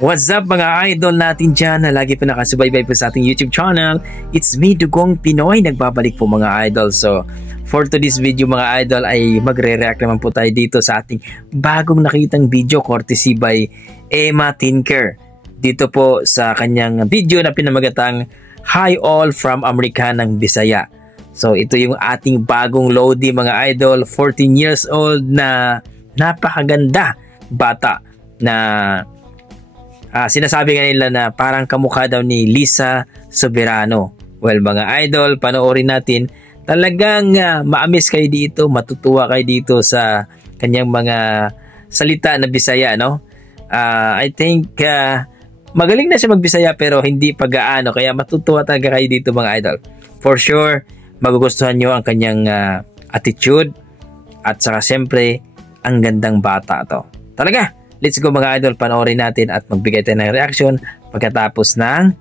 What's up mga idol natin dyan na lagi po nakasubaybay po sa ating YouTube channel. It's me, Dugong Pinoy. Nagbabalik po mga idol. So, for today's video mga idol ay magre-react naman po tayo dito sa ating bagong nakitang video courtesy by Emma Tinker. Dito po sa kanyang video na pinamagatang Hi All from Americanang Bisaya. So, ito yung ating bagong loadie mga idol. 14 years old na napakaganda bata na sinasabi nga nila na parang kamukha daw ni Lisa Soberano. Well mga idol, panoorin natin. Talagang maamis kayo dito, matutuwa kayo dito sa kanyang mga salita na Bisaya, no? I think magaling na siya magbisaya pero hindi pag-aano, kaya matutuwa talaga kayo dito mga idol. For sure, magugustuhan nyo ang kanyang attitude at saka siyempre ang gandang bata to. Talaga! Let's go mga idol, panoorin natin at magbigay tayo ng reaction pagkatapos ng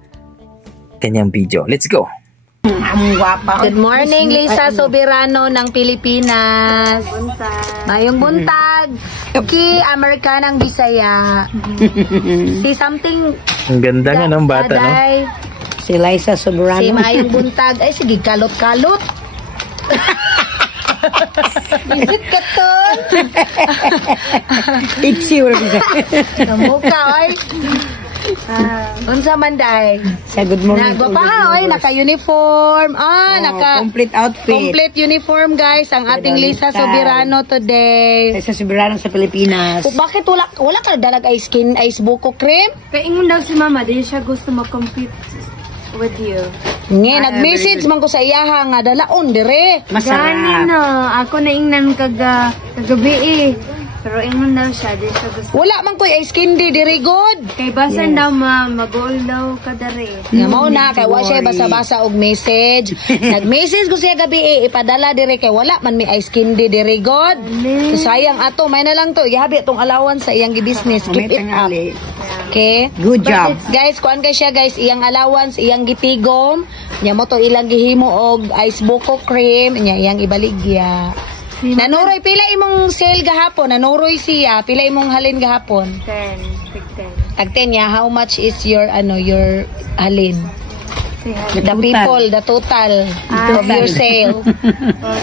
kanyang video. Let's go! Good morning, Lisa Soberano ng Pilipinas. Mayong buntag. Ki Americanang Bisaya. Si something. Ang ganda nga ng bata, no? Si Lisa Soberano. Si Mayong buntag. Ay, sige, kalot-kalot. Visit ka to. Itchy or Namuka, oy. Unsa man day? Sa good morning. Nagwapaha, oy, naka-uniform. Complete outfit. Complete uniform, guys. Ang ating Lisa Soberano today. Lisa Soberano sa Pilipinas. Bakit wala ka dalag ice buko cream? Kaya ingon daw si mama, di siya gusto mag-compete with you. Nag-message man ko sa iyaha nga dalaon dire. Masarap. Gani no, ako na ingnan kagabi eh. Pero ingon daw siya, di siya gusto. Wala man ko ice candy dire good. Kay basan daw mag-all daw kadare. Nga mo na kay wa siya basa-basa og message. Nag-message ko siya gabi ipadala dire kay wala man may ice candy dire good. Sayang ato, may na lang to. Ihabi itong allowance sa iyang business. Keep it up. Okay? Good job. Guys, kuan kay siya guys, iyang allowance, iyang gitigom. Nya mo to ilang gihimo og ice buko cream, nya iyang ibaligya. Nanuroy pila imong sale gahapon, nanuroy siya, pila imong halin gahapon? 10. Tag 10 ya, how much is your your halin? The people, the total of your sale.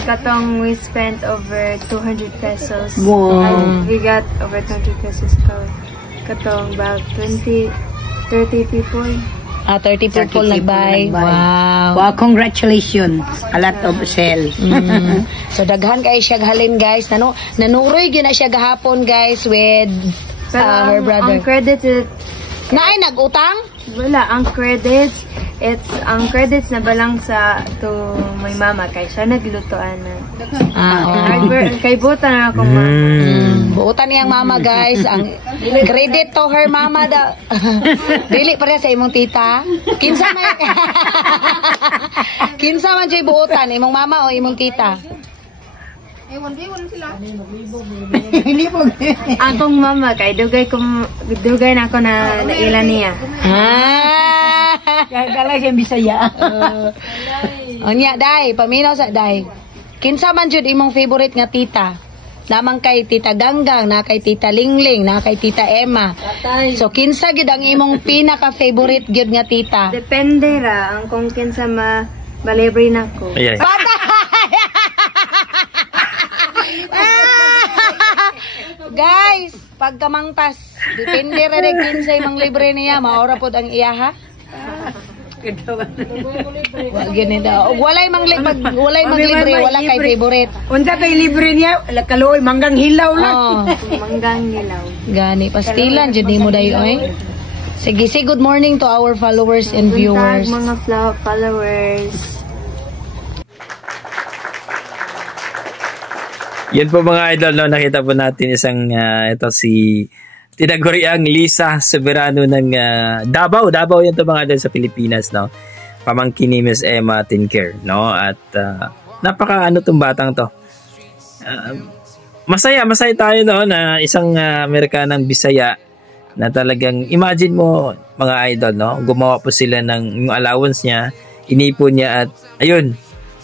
Katong we spent over 200 pesos. Wow. And we got over 20 pesos katong about 30 people. 30 people nag-buy. Wow. Wow, congratulations. A lot of sale. So daghan kay siya halin guys. Nanuroy gyud na siya gahapon guys with her brother. Ang credits Naay nag-utang? wala, ang credits na balang sa to my mama kay siya naglutoan na. Kay buta na akong mama. Buutan niyang mama guys. Ang credit to her mama daw. Dili pa sa imong tita. Kinsa man jay buutan imong mama o imong tita? Akong mama kay dugay na ako na ilan niya. Kala siya Bisaya. Onya day, paminaw sa day. Kinsa man jud imong favorite nga tita? Lamang kay Tita Ganggang, na kay Tita Lingling, na kay Tita Emma. So kinsa gyud ang imong pinaka favorite gyud nga tita? Depende ra ang kung kinsa malibre nako. Guys, pagkamangtas, depende ra rin kinsa imong libre niya, maora pod ang iyaha. Walay maglibre, wala kay favorite. Unsa kay libre niya? Kaloy manggang hilaw lang. Manggang hilaw. Gani pastilan jud nimo dayo oy. Sige, say good morning to our followers and viewers. Mga followers. Yan po mga idol, no? Nakita po natin isang ito si tinaguriang Lisa Soberano ng Davao yan to mga idol sa Pilipinas, no? Pamangkin ni Miss Emma Tinker, no? At napaka tong batang to. Masaya tayo, no, na isang Amerikanang Bisaya na talagang imagine mo mga idol, no? Gumawa po sila ng yung allowance niya, inipon niya at ayun,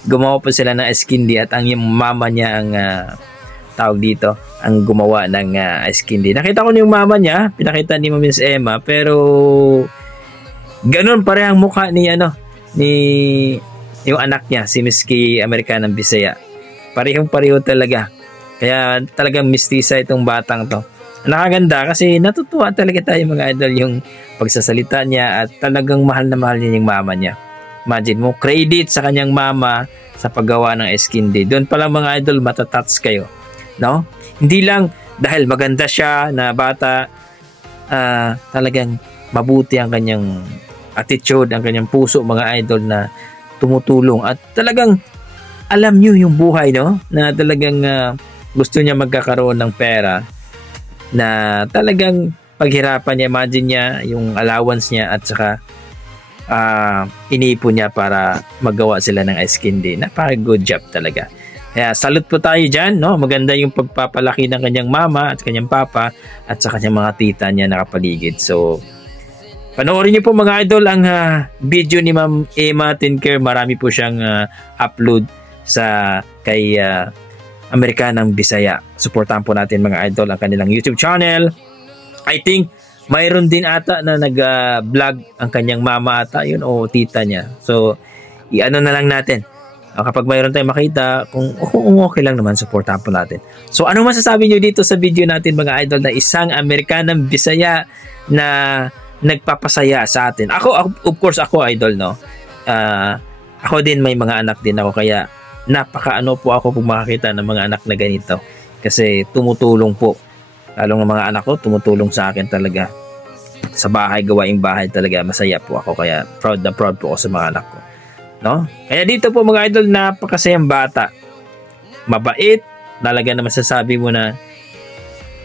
gumawa po sila ng ice candy at ang yung mama niya ang tawag dito, ang gumawa ng ice candy. Nakita ko yung mama niya, pinakita ni Miss Emma, pero ganun parehang mukha ni yung anak niya, si Miss Kay Americanang Bisaya. Parehong-pareho talaga. Kaya talagang mistisa itong batang to. Nakaganda kasi natutuwa talaga tayo mga idol yung pagsasalita niya at talagang mahal na mahal niya yung mama niya. Imagine mo, credit sa kanyang mama sa paggawa ng ice candy. Doon pa lang mga idol, matatats kayo. No? Hindi lang dahil maganda siya na bata, talagang mabuti ang kanyang attitude, ang kanyang puso mga idol na tumutulong at talagang alam niyo yung buhay, no? Na talagang gusto niya magkakaroon ng pera na talagang paghirapan niya, imagine niya yung allowance niya at saka iniipon niya para magawa sila ng ice candy. Napaka-good job talaga. Kaya salute po tayo dyan, no? Maganda yung pagpapalaki ng kanyang mama at kanyang papa at sa kanyang mga tita niya nakapaligid. So, panoorin niyo po mga idol ang video ni Ma'am Emma Tinker. Marami po siyang upload sa kay Americanang Bisaya. Suportahan po natin mga idol ang kanilang YouTube channel. I think mayroon din ata na nag-vlog ang kanyang mama ata yun o tita niya. So, i-ano na lang natin. Kapag mayroon tayong makita, kung okay lang naman, suportahan po natin. So, ano masasabi nyo dito sa video natin mga idol na isang Americanang Bisaya na nagpapasaya sa atin? Ako, of course, ako idol, no? Ako din, may mga anak din ako, kaya napaka-ano po ako kung makakita ng mga anak na ganito. Kasi tumutulong po. Lalong ng mga anak ko, tumutulong sa akin talaga. Sa bahay, gawaing bahay talaga, masaya po ako. Kaya proud na proud po ako sa mga anak ko. No? Kaya dito po mga idol, napakasayang bata. Mabait. Talaga na masasabi mo na,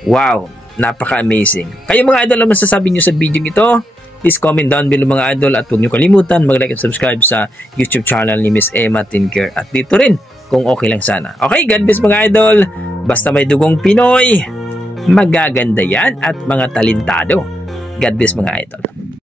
wow, napaka-amazing. Kayo mga idol, ang masasabi nyo sa video ito? Please comment down below mga idol at huwag nyo kalimutan mag-like at subscribe sa YouTube channel ni Miss Emma Tinker. At dito rin, kung okay lang sana. Okay, God bless mga idol. Basta may dugong Pinoy, magaganda yan at mga talentado. God bless mga idol.